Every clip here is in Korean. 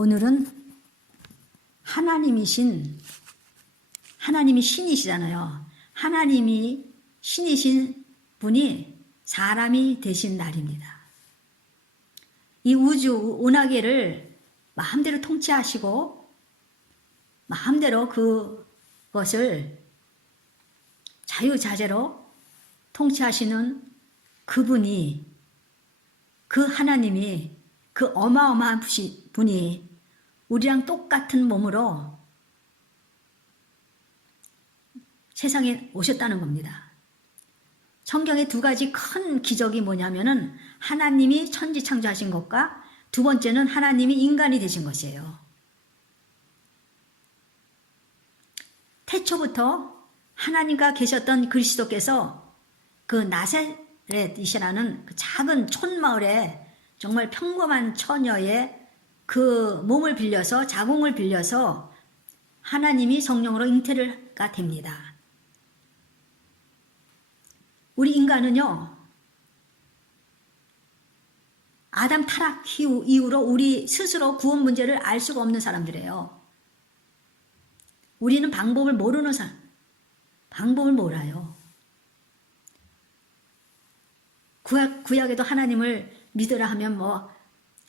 오늘은 하나님이신 하나님이 신이시잖아요. 하나님이 신이신 분이 사람이 되신 날입니다. 이 우주 운하계를 마음대로 통치하시고 마음대로 그것을 자유자재로 통치하시는 그분이 그 하나님이 그 어마어마한 분이 우리랑 똑같은 몸으로 세상에 오셨다는 겁니다. 성경의 두 가지 큰 기적이 뭐냐면은 하나님이 천지 창조하신 것과 두 번째는 하나님이 인간이 되신 것이에요. 태초부터 하나님과 계셨던 그리스도께서 그 나사렛이라는 그 작은 촌마을에 정말 평범한 처녀의 그 몸을 빌려서 자궁을 빌려서 하나님이 성령으로 잉태가 됩니다. 우리 인간은요, 아담 타락 이후, 이후로 우리 스스로 구원 문제를 알 수가 없는 사람들이에요. 우리는 방법을 모르는 사람, 방법을 몰라요. 구약, 구약에도 하나님을 믿으라 하면 뭐,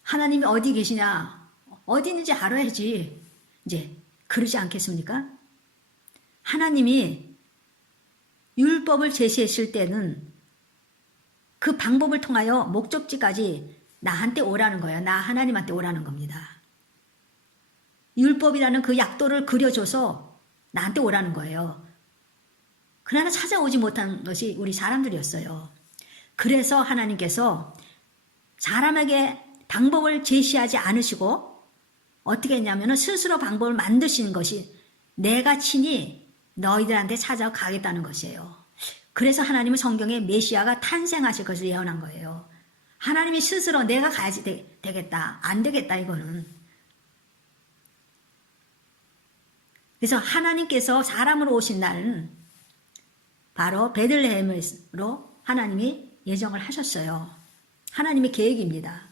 하나님이 어디 계시냐, 어디 있는지 알아야지. 이제, 그러지 않겠습니까? 하나님이 율법을 제시했을 때는 그 방법을 통하여 목적지까지 나한테 오라는 거예요. 나 하나님한테 오라는 겁니다. 율법이라는 그 약도를 그려줘서 나한테 오라는 거예요. 그러나 찾아오지 못한 것이 우리 사람들이었어요. 그래서 하나님께서 사람에게 방법을 제시하지 않으시고 어떻게 했냐면 스스로 방법을 만드시는 것이 내가 친히 너희들한테 찾아가겠다는 것이에요. 그래서 하나님은 성경에 메시아가 탄생하실 것을 예언한 거예요. 하나님이 스스로 내가 가야지 되, 되겠다. 안 되겠다, 이거는. 그래서 하나님께서 사람으로 오신 날은 바로 베들레헴으로 하나님이 예정을 하셨어요. 하나님의 계획입니다.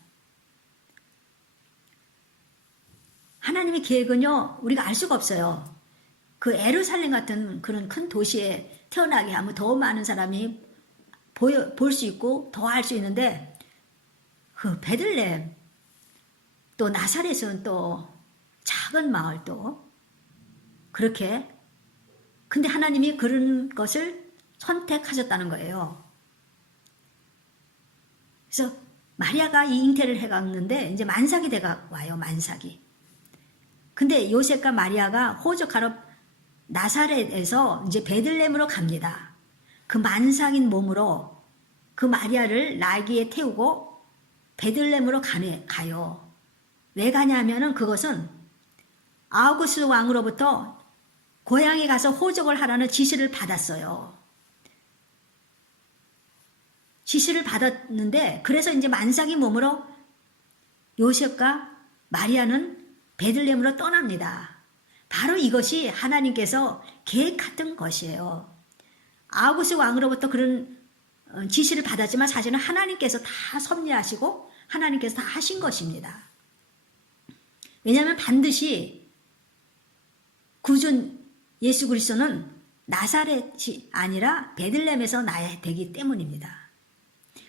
하나님의 계획은요, 우리가 알 수가 없어요. 그 에루살렘 같은 그런 큰 도시에 태어나게 하면 더 많은 사람이 볼 수 있고 더 알 수 있는데 그 베들레헴 또 나사렛은 또 작은 마을 또 그렇게 근데 하나님이 그런 것을 선택하셨다는 거예요. 그래서 마리아가 이 잉태를 해갔는데 이제 만삭이 돼가 와요 만삭이. 근데 요셉과 마리아가 호적하러 나사렛에서 이제 베들렘으로 갑니다. 그 만삭인 몸으로 그 마리아를 나귀에 태우고 베들렘으로 가네, 가요. 왜 가냐면은 그것은 아우구스 왕으로부터 고향에 가서 호적을 하라는 지시를 받았어요. 지시를 받았는데 그래서 이제 만삭인 몸으로 요셉과 마리아는 베들렘으로 떠납니다. 바로 이것이 하나님께서 계획했던 것이에요. 아우구스 왕으로부터 그런 어, 지시를 받았지만 사실은 하나님께서 다 섭리하시고 하나님께서 다 하신 것입니다. 왜냐하면 반드시 구준 예수 그리스도는 나사렛이 아니라 베들렘에서 나야 되기 때문입니다.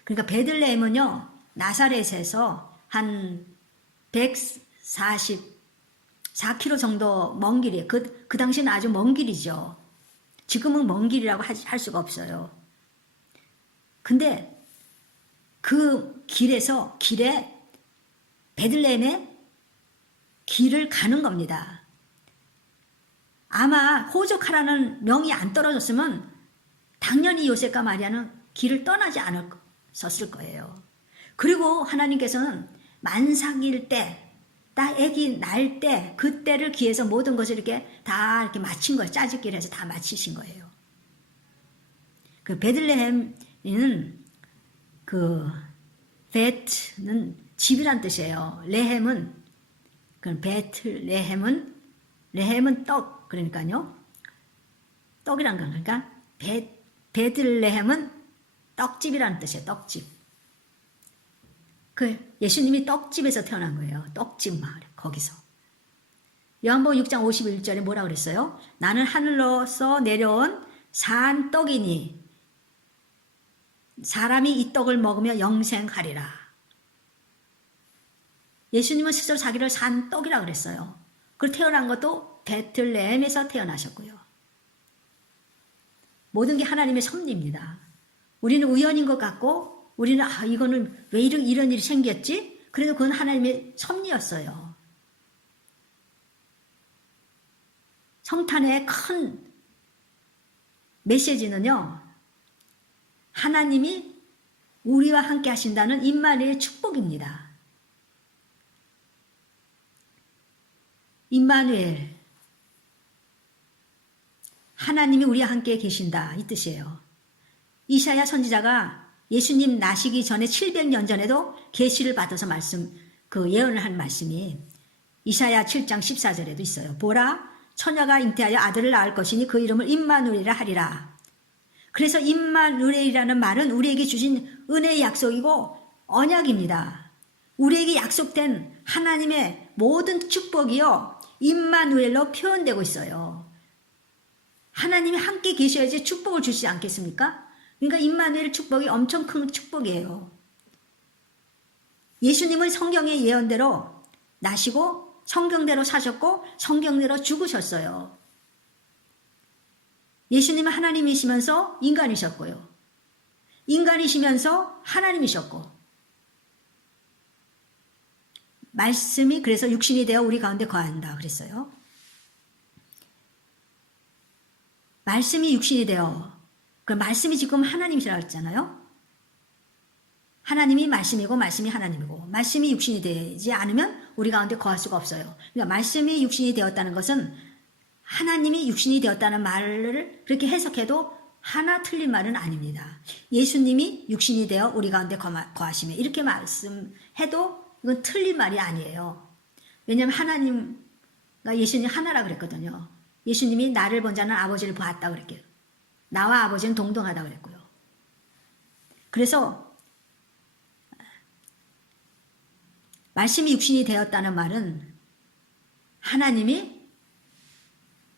그러니까 베들렘은요 나사렛에서 한 140, 4km 정도 먼 길이에요. 그, 그 당시는 아주 먼 길이죠. 지금은 먼 길이라고 할 수가 없어요. 근데 그 길에서, 길에 베들레헴에 길을 가는 겁니다. 아마 호적하라는 명이 안 떨어졌으면 당연히 요셉과 마리아는 길을 떠나지 않았을 거예요. 그리고 하나님께서는 만삭일 때, 딱 아기 날 때, 그때를 기해서 모든 것을 이렇게 다 이렇게 마친 거예요. 짜집기를 해서 다 마치신 거예요. 그 베들레헴은 그 베트는 집이란 뜻이에요. 레헴은 그 베틀 레헴은 레헴은 떡 그러니까요. 떡이란 건 그러니까 베 베들레헴은 떡집이라는 뜻이에요. 떡집. 그 예수님이 떡집에서 태어난 거예요. 떡집 마을. 거기서. 요한복음 6장 51절에 뭐라 그랬어요? 나는 하늘로서 내려온 산 떡이니 사람이 이 떡을 먹으며 영생하리라. 예수님은 스스로 자기를 산 떡이라 그랬어요. 그 태어난 것도 베틀레헴에서 태어나셨고요. 모든 게 하나님의 섭리입니다. 우리는 우연인 것 같고 우리는 아 이거는 왜 이런 이런 일이 생겼지? 그래도 그건 하나님의 섭리였어요. 성탄의 큰 메시지는요. 하나님이 우리와 함께 하신다는 임마누의 축복입니다. 임마누엘 하나님이 우리와 함께 계신다 이 뜻이에요. 이사야 선지자가 예수님 나시기 전에 700년 전에도 계시를 받아서 말씀 그 예언을 한 말씀이 이사야 7장 14절에도 있어요. 보라 처녀가 잉태하여 아들을 낳을 것이니 그 이름을 임마누엘이라 하리라. 그래서 임마누엘이라는 말은 우리에게 주신 은혜의 약속이고 언약입니다. 우리에게 약속된 하나님의 모든 축복이요 임마누엘로 표현되고 있어요. 하나님이 함께 계셔야지 축복을 주시지 않겠습니까? 그러니까 임마누엘 축복이 엄청 큰 축복이에요. 예수님은 성경의 예언대로 나시고 성경대로 사셨고 성경대로 죽으셨어요. 예수님은 하나님이시면서 인간이셨고요. 인간이시면서 하나님이셨고 말씀이 그래서 육신이 되어 우리 가운데 거한다 그랬어요. 말씀이 육신이 되어 그 말씀이 지금 하나님이시라고 했잖아요. 하나님이 말씀이고 말씀이 하나님이고 말씀이 육신이 되지 않으면 우리 가운데 거할 수가 없어요. 그러니까 말씀이 육신이 되었다는 것은 하나님이 육신이 되었다는 말을 그렇게 해석해도 하나 틀린 말은 아닙니다. 예수님이 육신이 되어 우리 가운데 거하시며 이렇게 말씀해도 이건 틀린 말이 아니에요. 왜냐하면 하나님 과 예수님 하나라 그랬거든요. 예수님이 나를 본 자는 아버지를 보았다 그랬게요. 나와 아버지는 동등하다 그랬고요. 그래서 말씀이 육신이 되었다는 말은 하나님이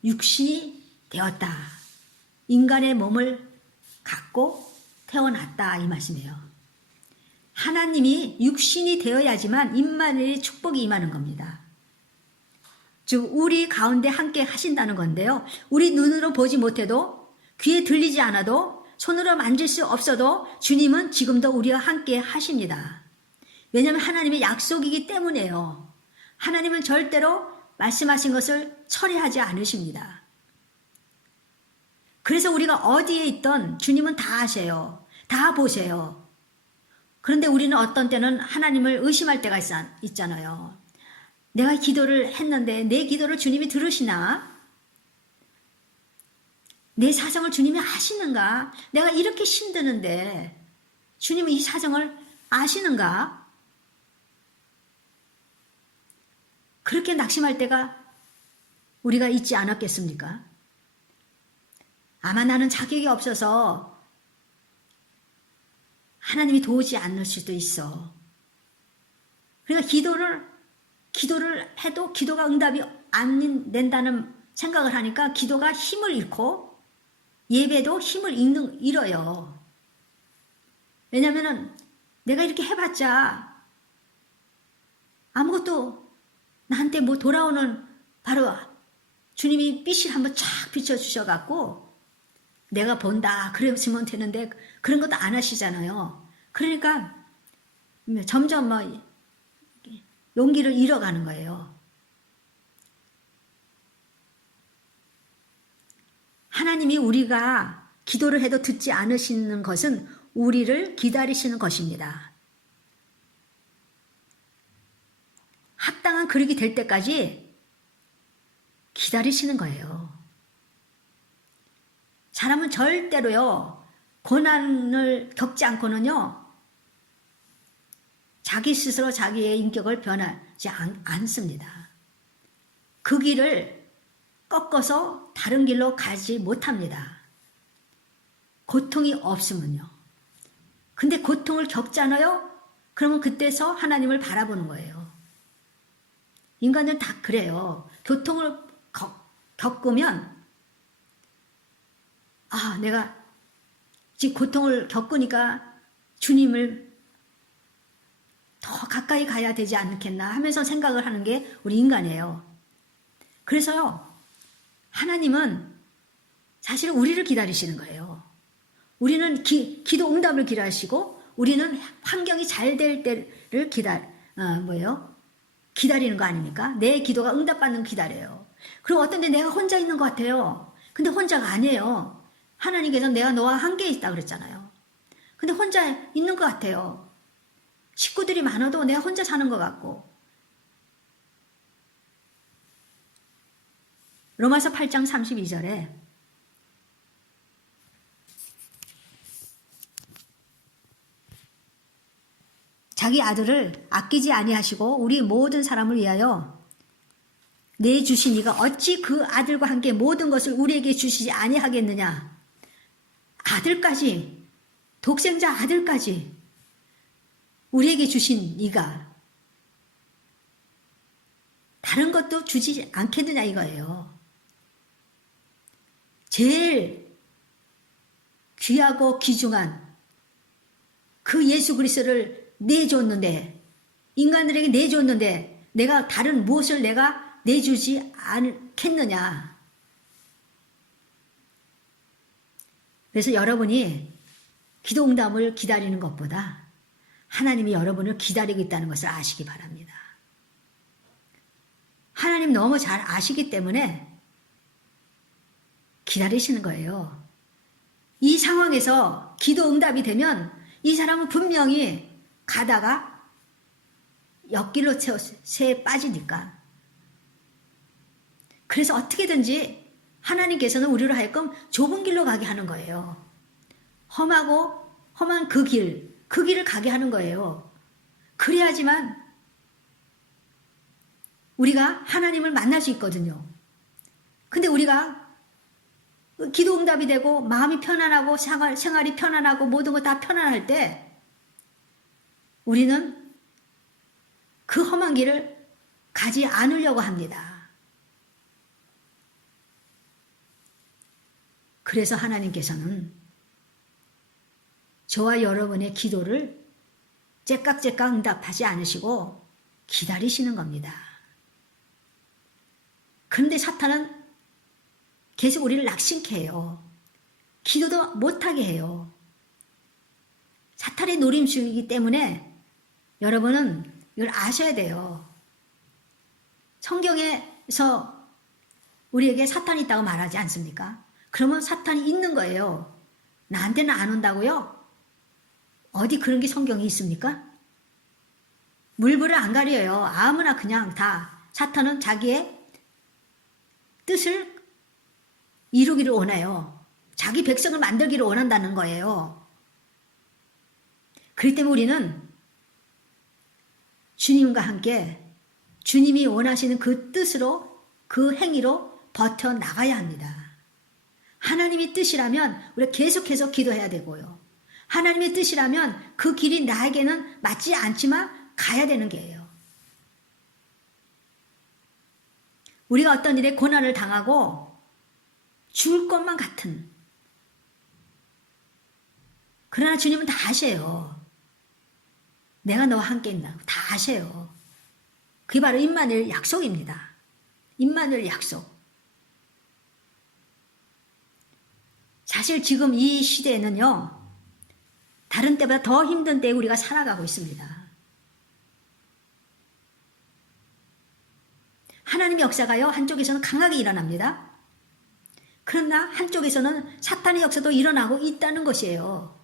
육신이 되었다. 인간의 몸을 갖고 태어났다 이 말씀이에요. 하나님이 육신이 되어야지만 임마누엘의 축복이 임하는 겁니다. 즉 우리 가운데 함께 하신다는 건데요. 우리 눈으로 보지 못해도 귀에 들리지 않아도 손으로 만질 수 없어도 주님은 지금도 우리와 함께 하십니다. 왜냐하면 하나님의 약속이기 때문에요. 하나님은 절대로 말씀하신 것을 철회하지 않으십니다. 그래서 우리가 어디에 있던 주님은 다 아세요. 다 보세요. 그런데 우리는 어떤 때는 하나님을 의심할 때가 있, 잖아요 내가 기도를 했는데 내 기도를 주님이 들으시나? 내 사정을 주님이 아시는가? 내가 이렇게 힘드는데 주님은 이 사정을 아시는가? 그렇게 낙심할 때가 우리가 있지 않았겠습니까? 아마 나는 자격이 없어서 하나님이 도우지 않을 수도 있어. 그러니까 기도를 기도를 해도 기도가 응답이 안 된다는 생각을 하니까 기도가 힘을 잃고 예배도 힘을 잃는, 잃어요. 왜냐면은 내가 이렇게 해봤자 아무것도 나한테 뭐 돌아오는 바로 주님이 빛을 한번 쫙 비춰주셔갖고 내가 본다 그랬으면 되는데 그런 것도 안 하시잖아요. 그러니까 점점 뭐 용기를 잃어가는 거예요. 하나님이 우리가 기도를 해도 듣지 않으시는 것은 우리를 기다리시는 것입니다. 합당한 그릇이 될 때까지 기다리시는 거예요. 사람은 절대로요, 고난을 겪지 않고는요, 자기 스스로 자기의 인격을 변하지 않, 않습니다. 그 길을 꺾어서 다른 길로 가지 못합니다. 고통이 없으면요. 근데 고통을 겪잖아요? 그러면 그때서 하나님을 바라보는 거예요. 인간들은 다 그래요. 교통을 겪, 겪으면 아, 내가 지금 고통을 겪으니까 주님을 더 가까이 가야 되지 않겠나 하면서 생각을 하는 게 우리 인간이에요. 그래서요, 하나님은 사실은 우리를 기다리시는 거예요. 우리는 기, 기도 응답을 기다리시고, 우리는 환경이 잘 될 때를 기다, 어, 뭐예요? 기다리는 거 아닙니까? 내 기도가 응답받는 거 기다려요. 그리고 어떤 데 내가 혼자 있는 것 같아요. 근데 혼자가 아니에요. 하나님께서 내가 너와 함께 있다 그랬잖아요. 근데 혼자 있는 것 같아요. 식구들이 많아도 내가 혼자 사는 것 같고. 로마서 8장 32절에 자기 아들을 아끼지 아니하시고 우리 모든 사람을 위하여 내주시니가 어찌 그 아들과 함께 모든 것을 우리에게 주시지 아니하겠느냐 아들까지 독생자 아들까지 우리에게 주신 이가 다른 것도 주지 않겠느냐 이거예요. 제일 귀하고 귀중한 그 예수 그리스도를 내줬는데 인간들에게 내줬는데 내가 다른 무엇을 내가 내주지 않겠느냐. 그래서 여러분이 기도 응답을 기다리는 것보다 하나님이 여러분을 기다리고 있다는 것을 아시기 바랍니다. 하나님 너무 잘 아시기 때문에 기다리시는 거예요. 이 상황에서 기도 응답이 되면 이 사람은 분명히 가다가 옆길로 새 빠지니까. 그래서 어떻게든지 하나님께서는 우리로 하여금 좁은 길로 가게 하는 거예요. 험하고 험한 그 길, 그 길을 가게 하는 거예요. 그래야지만 우리가 하나님을 만날 수 있거든요. 근데 우리가 기도 응답이 되고 마음이 편안하고 생활, 생활이 편안하고 모든 거 다 편안할 때 우리는 그 험한 길을 가지 않으려고 합니다. 그래서 하나님께서는 저와 여러분의 기도를 째깍째깍 응답하지 않으시고 기다리시는 겁니다. 그런데 사탄은 계속 우리를 낙심케 해요. 기도도 못하게 해요. 사탄의 노림수이기 때문에 여러분은 이걸 아셔야 돼요. 성경에서 우리에게 사탄이 있다고 말하지 않습니까? 그러면 사탄이 있는 거예요. 나한테는 안 온다고요? 어디 그런 게 성경에 있습니까? 물불을 안 가려요. 아무나 그냥 다 사탄은 자기의 뜻을 이루기를 원해요. 자기 백성을 만들기를 원한다는 거예요. 그렇기 때문에 우리는 주님과 함께 주님이 원하시는 그 뜻으로 그 행위로 버텨 나가야 합니다. 하나님의 뜻이라면 우리가 계속해서 기도해야 되고요. 하나님의 뜻이라면 그 길이 나에게는 맞지 않지만 가야 되는 게예요. 우리가 어떤 일에 고난을 당하고 죽을 것만 같은 그러나 주님은 다 아세요. 내가 너와 함께 있나 다 아세요. 그게 바로 임마누엘 약속입니다. 임마누엘 약속. 사실 지금 이 시대에는요. 다른 때보다 더 힘든 때에 우리가 살아가고 있습니다. 하나님의 역사가요, 한쪽에서는 강하게 일어납니다. 그러나 한쪽에서는 사탄의 역사도 일어나고 있다는 것이에요.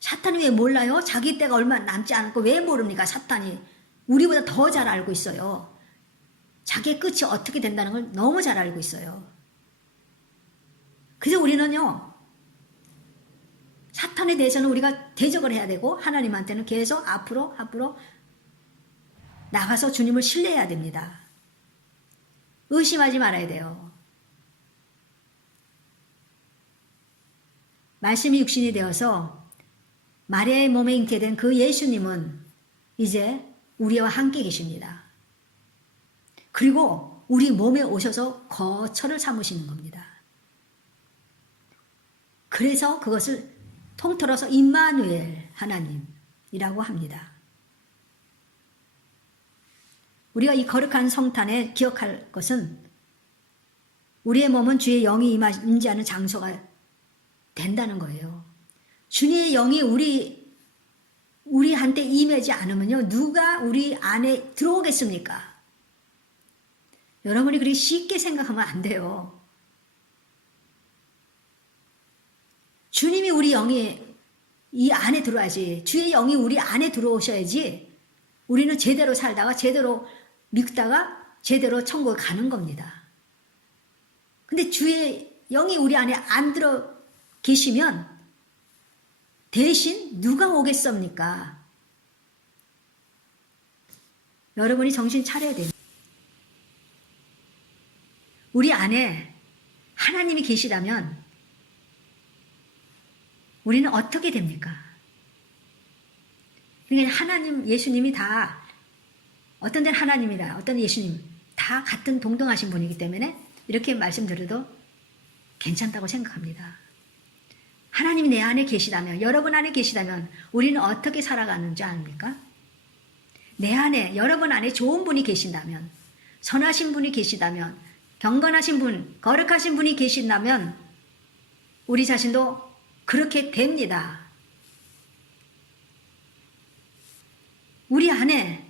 사탄이 왜 몰라요? 자기 때가 얼마 남지 않고 왜 모릅니까? 사탄이. 우리보다 더 잘 알고 있어요. 자기의 끝이 어떻게 된다는 걸 너무 잘 알고 있어요. 그래서 우리는요, 사탄에 대해서는 우리가 대적을 해야 되고 하나님한테는 계속 앞으로 앞으로 나가서 주님을 신뢰해야 됩니다. 의심하지 말아야 돼요. 말씀이 육신이 되어서 마리아의 몸에 잉태된 그 예수님은 이제 우리와 함께 계십니다. 그리고 우리 몸에 오셔서 거처를 삼으시는 겁니다. 그래서 그것을 통틀어서 임마누엘 하나님이라고 합니다. 우리가 이 거룩한 성탄에 기억할 것은 우리의 몸은 주의 영이 임하- 임재하는 장소가 된다는 거예요. 주님의 영이 우리 우리한테 임하지 않으면요 누가 우리 안에 들어오겠습니까? 여러분이 그렇게 쉽게 생각하면 안 돼요. 주님이 우리 영이 이 안에 들어와야지. 주의 영이 우리 안에 들어오셔야지. 우리는 제대로 살다가 제대로 믿다가 제대로 천국에 가는 겁니다. 근데 주의 영이 우리 안에 안 들어 계시면 대신 누가 오겠습니까? 여러분이 정신 차려야 됩니다. 우리 안에 하나님이 계시다면 우리는 어떻게 됩니까? 그러니까 하나님, 예수님이 다 어떤 데는 하나님이라 어떤 예수님 다 같은 동등하신 분이기 때문에 이렇게 말씀드려도 괜찮다고 생각합니다. 하나님이 내 안에 계시다면 여러분 안에 계시다면 우리는 어떻게 살아가는지 아닙니까? 내 안에 여러분 안에 좋은 분이 계신다면 선하신 분이 계시다면 경건하신 분, 거룩하신 분이 계신다면 우리 자신도 그렇게 됩니다. 우리 안에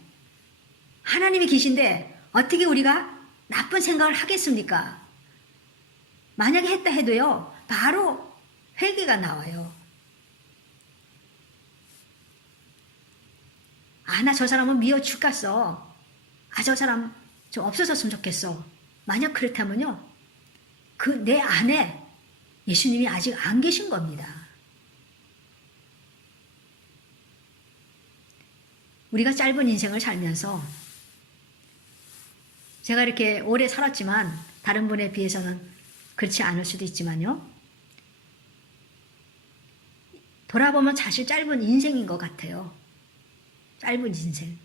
하나님이 계신데 어떻게 우리가 나쁜 생각을 하겠습니까? 만약에 했다 해도요, 바로 회개가 나와요. 아, 나 저 사람은 미워 죽겠어. 아, 저 사람 좀 없어졌으면 좋겠어. 만약 그렇다면요, 그 내 안에 예수님이 아직 안 계신 겁니다. 우리가 짧은 인생을 살면서 제가 이렇게 오래 살았지만 다른 분에 비해서는 그렇지 않을 수도 있지만요. 돌아보면 사실 짧은 인생인 것 같아요. 짧은 인생.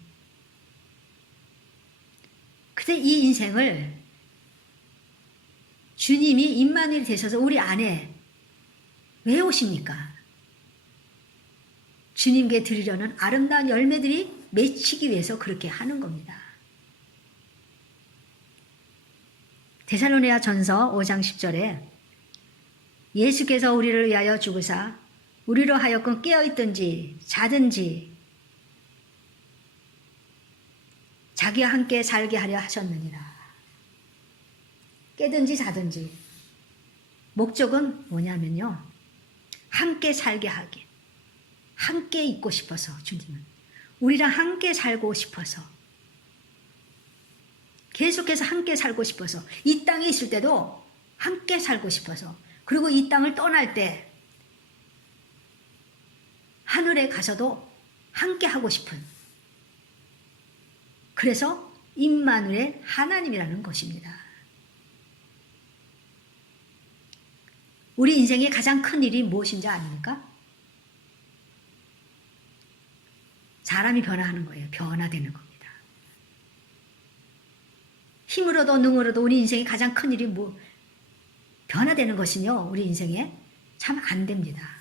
근데 이 인생을 주님이 임마누엘 되셔서 우리 안에 왜 오십니까? 주님께 드리려는 아름다운 열매들이 맺히기 위해서 그렇게 하는 겁니다. 데살로니아 전서 5장 10절에 예수께서 우리를 위하여 죽으사 우리로 하여금 깨어있든지 자든지 자기와 함께 살게 하려 하셨느니라. 깨든지 자든지 목적은 뭐냐면요. 함께 살게 하게. 함께 있고 싶어서 주님은 우리랑 함께 살고 싶어서 계속해서 함께 살고 싶어서 이 땅에 있을 때도 함께 살고 싶어서 그리고 이 땅을 떠날 때 하늘에 가서도 함께 하고 싶은 그래서 임마누엘 하나님이라는 것입니다. 우리 인생의 가장 큰 일이 무엇인지 아닙니까? 사람이 변화하는 거예요. 변화되는 겁니다. 힘으로도 능으로도 우리 인생의 가장 큰 일이 뭐 변화되는 것은요. 우리 인생에 참 안 됩니다.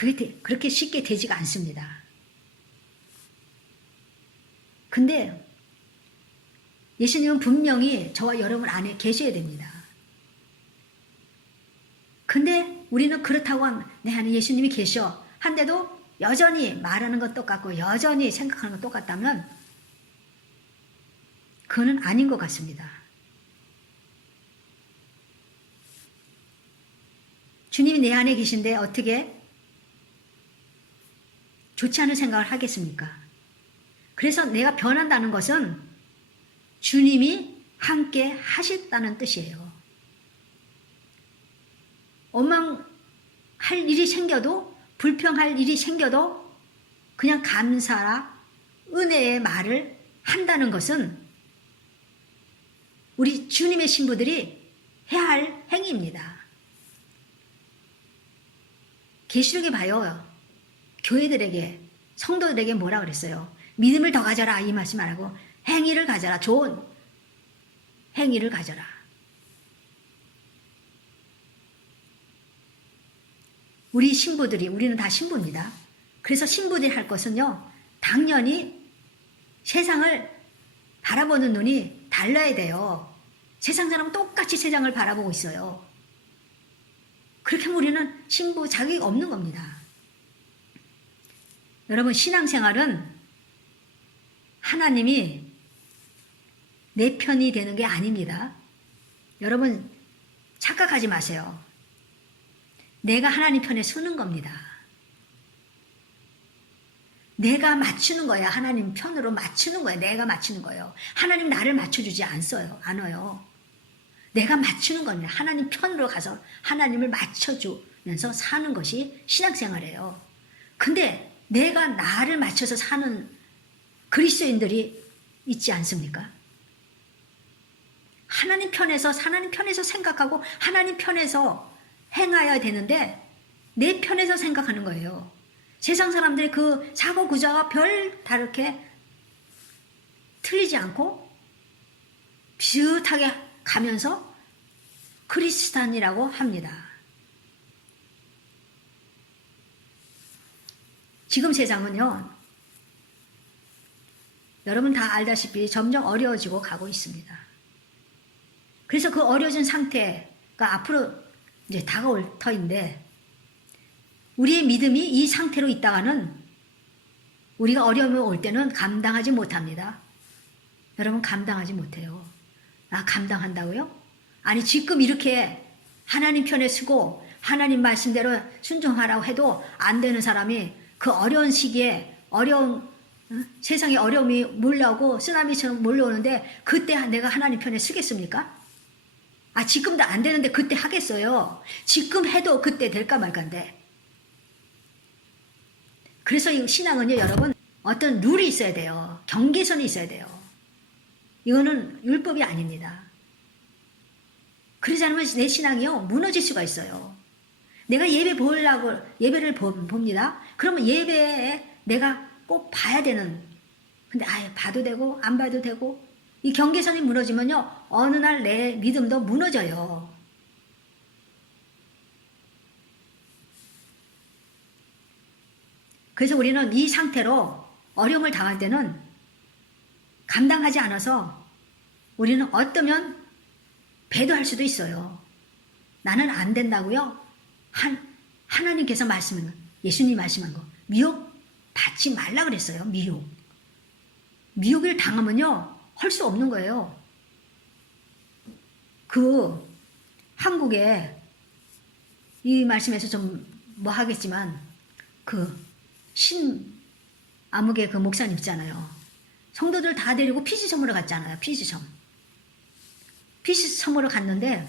그게 되- 그렇게 쉽게 되지가 않습니다. 근데 예수님은 분명히 저와 여러분 안에 계셔야 됩니다. 근데 우리는 그렇다고 하면 내 안에 예수님이 계셔 한데도 여전히 말하는 것 똑같고 여전히 생각하는 것 똑같다면 그거는 아닌 것 같습니다. 주님이 내 안에 계신데 어떻게 좋지 않은 생각을 하겠습니까? 그래서 내가 변한다는 것은 주님이 함께 하셨다는 뜻이에요. 원망할 일이 생겨도 불평할 일이 생겨도 그냥 감사라 은혜의 말을 한다는 것은 우리 주님의 신부들이 해야 할 행위입니다. 계시록에 봐요. 교회들에게 성도들에게 뭐라 그랬어요? 믿음을 더 가져라 이 말씀 안 하고 행위를 가져라 좋은 행위를 가져라. 우리 신부들이 우리는 다 신부입니다. 그래서 신부들이 할 것은요. 당연히 세상을 바라보는 눈이 달라야 돼요. 세상 사람은 똑같이 세상을 바라보고 있어요. 그렇게 우리는 신부 자격이 없는 겁니다. 여러분 신앙생활은 하나님이 내 편이 되는 게 아닙니다. 여러분 착각하지 마세요. 내가 하나님 편에 서는 겁니다. 내가 맞추는 거야. 하나님 편으로 맞추는 거야. 내가 맞추는 거예요. 하나님 나를 맞춰주지 않어요. 않아요. 내가 맞추는 겁니다. 하나님 편으로 가서 하나님을 맞춰주면서 사는 것이 신앙생활이에요. 근데 내가 나를 맞춰서 사는 그리스도인들이 있지 않습니까? 하나님 편에서 하나님 편에서 생각하고 하나님 편에서 행하여야 되는데 내 편에서 생각하는 거예요. 세상 사람들의 그 사고 구조가 별 다르게 틀리지 않고 비슷하게 가면서 크리스탄이라고 합니다. 지금 세상은요, 여러분 다 알다시피 점점 어려워지고 가고 있습니다. 그래서 그 어려진 상태가 앞으로 이제 다가올 터인데, 우리의 믿음이 이 상태로 있다가는 우리가 어려움이 올 때는 감당하지 못합니다. 여러분 감당하지 못해요. 아, 감당한다고요? 아니, 지금 이렇게 하나님 편에 서고 하나님 말씀대로 순종하라고 해도 안 되는 사람이 그 어려운 시기에 어려운 어? 세상에 어려움이 몰려오고 쓰나미처럼 몰려오는데 그때 내가 하나님 편에 서겠습니까? 아, 지금도 안 되는데 그때 하겠어요. 지금 해도 그때 될까 말까인데. 그래서 이 신앙은요, 여러분, 어떤 룰이 있어야 돼요. 경계선이 있어야 돼요. 이거는 율법이 아닙니다. 그러지 않으면 내 신앙이요, 무너질 수가 있어요. 내가 예배 보려고, 예배를 봅니다. 그러면 예배에 내가 꼭 봐야 되는, 근데 아예 봐도 되고, 안 봐도 되고, 이 경계선이 무너지면요, 어느 날 내 믿음도 무너져요. 그래서 우리는 이 상태로 어려움을 당할 때는 감당하지 않아서 우리는 어떠면 배도할 수도 있어요. 나는 안 된다고요? 한, 하나님께서 말씀은, 예수님 말씀한 거, 미혹 받지 말라 그랬어요, 미혹. 미혹을 당하면요, 할 수 없는 거예요. 그, 한국에, 이 말씀에서 좀 뭐 하겠지만, 그, 신, 암흑의 그 목사님 있잖아요. 성도들 다 데리고 피지 섬으로 갔잖아요, 피지 섬. 피지 섬으로 갔는데,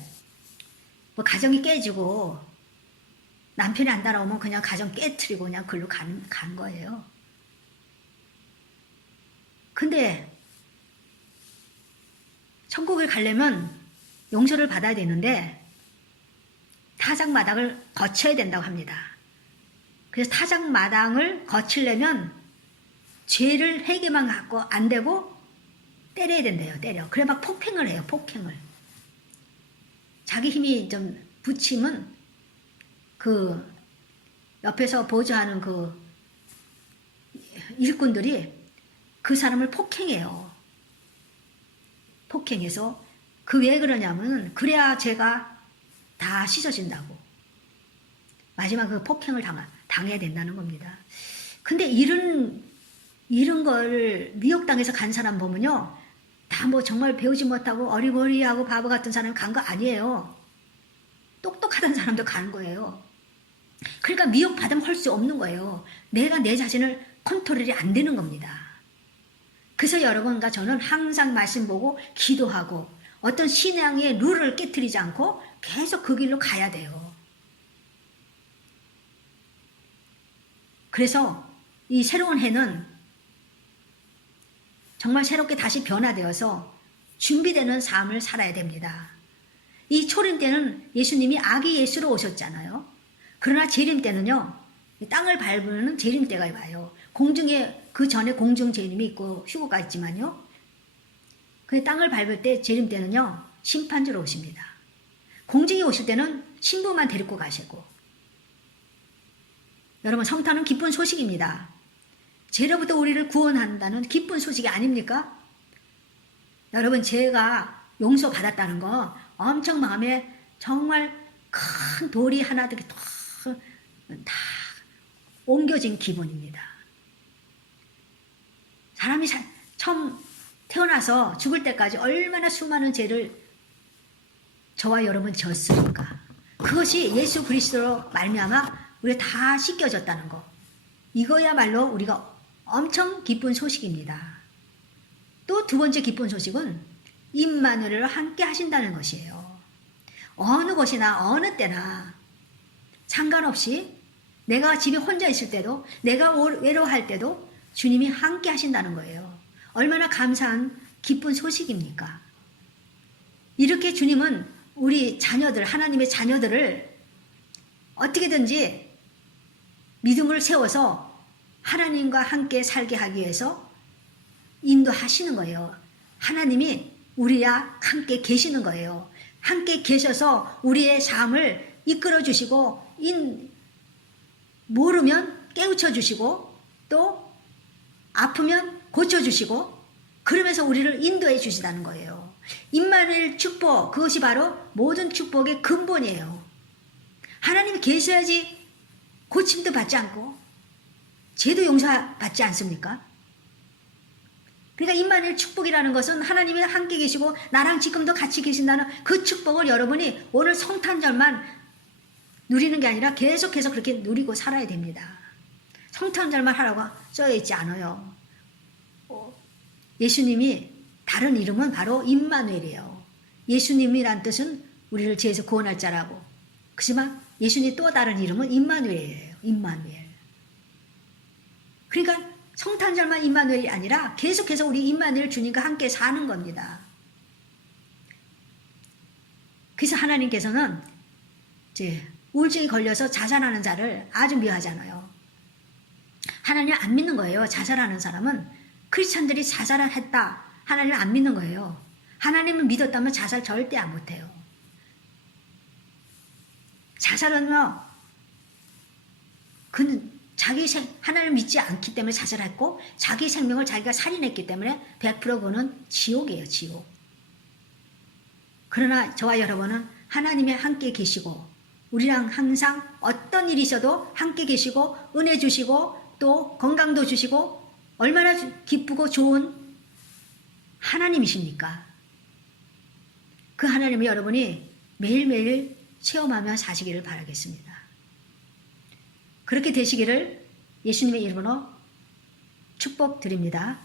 뭐 가정이 깨지고, 남편이 안 따라오면 그냥 가정 깨트리고 그냥 글로 간, 간 거예요. 근데 천국을 가려면 용서를 받아야 되는데 타작 마당을 거쳐야 된다고 합니다. 그래서 타작 마당을 거치려면 죄를 회개만 갖고 안 되고 때려야 된대요. 때려. 그래 막 폭행을 해요. 폭행을. 자기 힘이 좀 붙이면 그 옆에서 보조하는 그 일꾼들이 그 사람을 폭행해요. 폭행해서 그 왜 그러냐면 그래야 제가 다 씻어진다고. 마지막 그 폭행을 당하, 당해야 된다는 겁니다. 근데 이런 이런 걸 미혹당해서 간 사람 보면요. 다 뭐 정말 배우지 못하고 어리버리하고 바보 같은 사람이 간 거 아니에요. 똑똑하다는 사람도 가는 거예요. 그러니까 미혹받으면 할수 없는 거예요. 내가 내 자신을 컨트롤이 안 되는 겁니다. 그래서 여러분과 저는 항상 말씀 보고 기도하고 어떤 신앙의 룰을 깨뜨리지 않고 계속 그 길로 가야 돼요. 그래서 이 새로운 해는 정말 새롭게 다시 변화되어서 준비되는 삶을 살아야 됩니다. 이 초림 때는 예수님이 아기 예수로 오셨잖아요. 그러나 재림 때는요, 땅을 밟으면 재림 때가 와요. 공중에 그 전에 공중 재림이 있고 휴거가 있지만요. 그 땅을 밟을 때 재림 때는요 심판주로 오십니다. 공중에 오실 때는 신부만 데리고 가시고 여러분 성탄은 기쁜 소식입니다. 죄로부터 우리를 구원한다는 기쁜 소식이 아닙니까? 여러분 죄가 용서받았다는 거 엄청 마음에 정말 큰 돌이 하나 되게 다, 다 옮겨진 기분입니다. 사람이 사- 처음 태어나서 죽을 때까지 얼마나 수많은 죄를 저와 여러분 졌습니까? 그것이 예수 그리스도로 말미암아 우리가 다 씻겨졌다는 거. 이거야말로 우리가 엄청 기쁜 소식입니다. 또 두 번째 기쁜 소식은 임마누엘을 함께 하신다는 것이에요. 어느 곳이나 어느 때나 상관없이 내가 집에 혼자 있을 때도 내가 외로워할 때도 주님이 함께 하신다는 거예요. 얼마나 감사한 기쁜 소식입니까? 이렇게 주님은 우리 자녀들, 하나님의 자녀들을 어떻게든지 믿음을 세워서 하나님과 함께 살게 하기 위해서 인도하시는 거예요. 하나님이 우리와 함께 계시는 거예요. 함께 계셔서 우리의 삶을 이끌어 주시고 인 모르면 깨우쳐 주시고 또 아프면 고쳐 주시고 그러면서 우리를 인도해 주시다는 거예요. 임마누엘 축복 그것이 바로 모든 축복의 근본이에요. 하나님이 계셔야지 고침도 받지 않고 죄도 용서받지 않습니까? 그러니까 임마누엘 축복이라는 것은 하나님이 함께 계시고 나랑 지금도 같이 계신다는 그 축복을 여러분이 오늘 성탄절만 누리는 게 아니라 계속해서 그렇게 누리고 살아야 됩니다. 성탄절만 하라고 써져 있지 않아요. 어, 예수님이 다른 이름은 바로 임마누엘이에요. 예수님이란 뜻은 우리를 죄에서 구원할 자라고. 그지만 예수님 또 다른 이름은 임마누엘이에요. 임마누엘. 그러니까 성탄절만 임마누엘이 아니라 계속해서 우리 임마누엘 주님과 함께 사는 겁니다. 그래서 하나님께서는 이제 우울증이 걸려서 자살하는 자를 아주 미워하잖아요. 하나님 안 믿는 거예요. 자살하는 사람은 크리스찬들이 자살을 했다. 하나님 안 믿는 거예요. 하나님을 믿었다면 자살 절대 안 못해요. 자살은요, 그는 자기 생, 하나님을 믿지 않기 때문에 자살했고, 자기 생명을 자기가 살인했기 때문에 100% 그는 지옥이에요, 지옥. 그러나 저와 여러분은 하나님이 함께 계시고, 우리랑 항상 어떤 일이 있어도 함께 계시고, 은혜 주시고, 또 건강도 주시고, 얼마나 기쁘고 좋은 하나님이십니까? 그 하나님을 여러분이 매일매일 체험하며 사시기를 바라겠습니다. 그렇게 되시기를 예수님의 이름으로 축복드립니다.